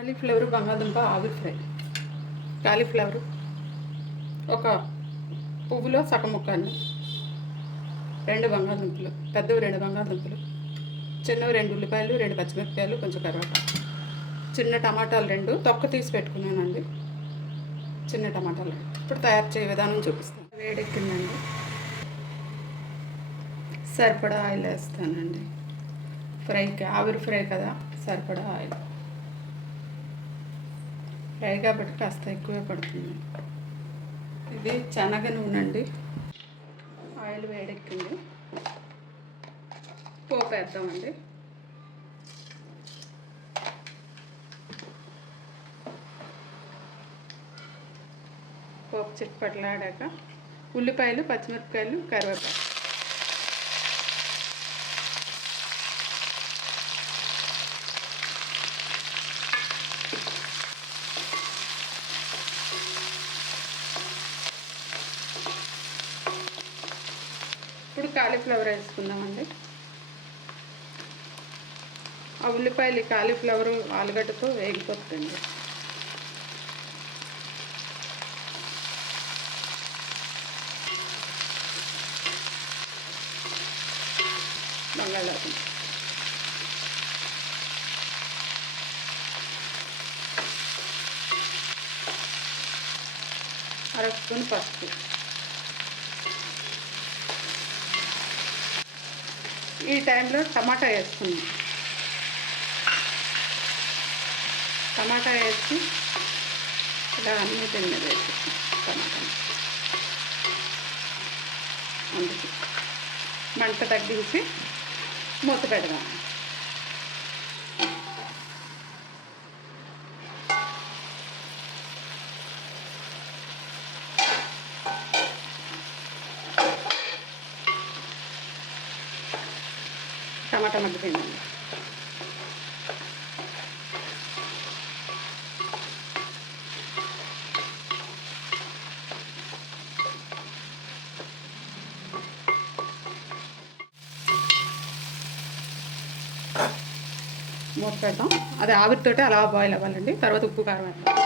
Cauliflower బంగాళదుంప ఆవిరి fry. Cauliflower ఒక పువ్వులో సగం ముక్కలు రెండు బంగాళదుంపలు పెద్దవి రెండు బంగాళదుంపలు చిన్నవి రెండు ఉల్లిపాయలు రెండు పచ్చిమిరపకాయలు కొంచెం కరివేపాకు. చిన్న టమాటాలు రెండు తొక్క తీసి పెట్టుకున్నానండి. చిన్న టమాటాలు ఇప్పుడు తయారు చేయ విధానం చూపిస్తాను. వేడెక్కిందండి. సరిపడా ఆయిల్ వేస్తానండి. ఫ్రైకి ఆవిరి ఫ్రై కదా సరిపడా ఆయిల్. ఫ్రై కాబట్టి కాస్త ఎక్కువే పడుతుంది. ఇది శనగ నూనె అండి. ఆయిల్ వేడెక్కింది. పోపు వేద్దామండి పోపు చిట్పట్లాడాక ఉల్లిపాయలు పచ్చిమిరపకాయలు కరివేపాకు. కాలీఫ్లవర్ వేసుకుందామండి. ఆ ఉల్లిపాయలు కాలీఫ్లవర్ ఆలుగడ్డతో వేగిపోతుంది బంగాళాదుంప. అర స్పూన్ పసుపు. ఈ టైంలో టమాటా వేసుకున్నాం టమాటా వేసి ఇలా అన్ని తిన్న వేసి టమాటా అందుకు మంట తగ్గించి మూత పెడదాం. టమాటా మగ్గిపోయిందండి మూత పెడతాం. అది ఆవిరితోటే అలా బాయిల్ అవ్వాలండి. తర్వాత ఉప్పు కారం వేద్దాం.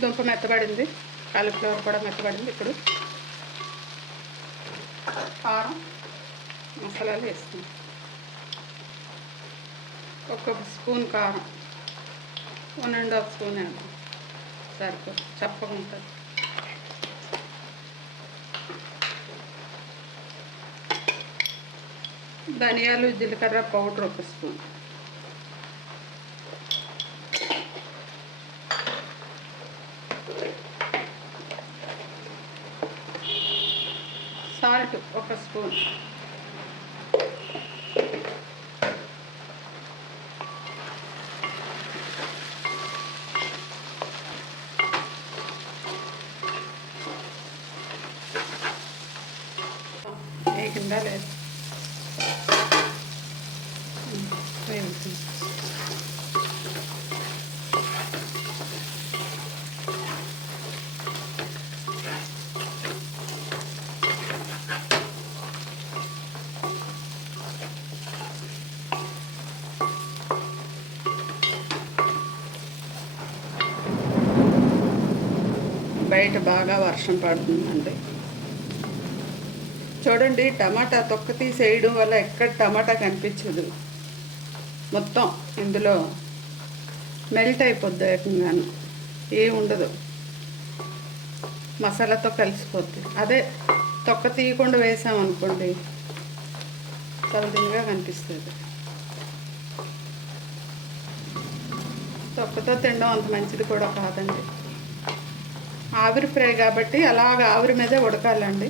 దుంప మెత్తబడింది. కాలీఫ్లవర్ కూడా మెత్తబడింది ఇప్పుడు. కారం మసాలాలు వేస్తుంది ఒక స్పూన్ కారం. వన్ అండ్ హాఫ్ స్పూన్ వేద్దాం సరిపో చప్పగా ఉంటుంది ధనియాలు జీలకర్ర పౌడర్ ఒక స్పూన్. సాల్ట్ ఒక స్పూన్ వేగిందా లేదు బయట బాగా వర్షం పడుతుందండి. చూడండి టమాటా తొక్క తీసేయడం వల్ల ఎక్కడ టమాటా కనిపించదు. మొత్తం ఇందులో మెల్ట్ అయిపోద్ది ఏకంగాను. ఏం ఉండదు. మసాలాతో కలిసిపోద్ది. అదే తొక్క తీయకుండా వేసామనుకోండి తలదినిగా కనిపిస్తుంది. తొక్కతో తినడం అంత మంచిది కూడా కాదండి. ఆవిరి ఫ్రై కాబట్టి అలాగ ఆవిరి మీదే ఉడకాలండి.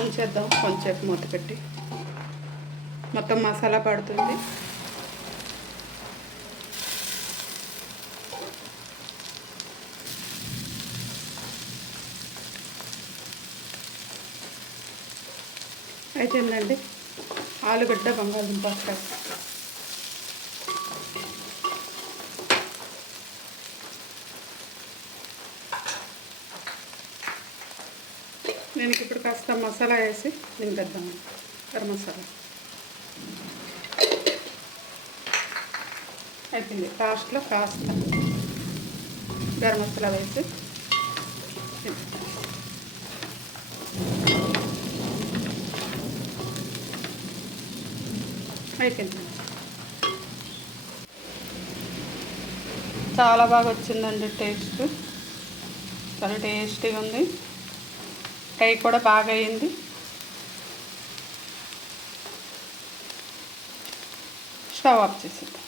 ఉంచేద్దాం. కొంచెంసేపు మూత పెట్టి. మొత్తం మసాలా పడుతుంది. అయిపోయిందండి. ఆలుగడ్డ బంగాళదుంప ఫ్రై కాస్త మసాలా వేసి దింపేద్దాం. గరం మసాలా. అయిపోయింది. లాస్ట్లో కాస్త గరం మసాలా వేసి అయిపోయింది. చాలా బాగా వచ్చిందండి టేస్ట్. చాలా టేస్టీగా ఉంది. ఫ్రై కూడా బాగా అయింది స్టవ్ ఆఫ్ చేసేద్దాం.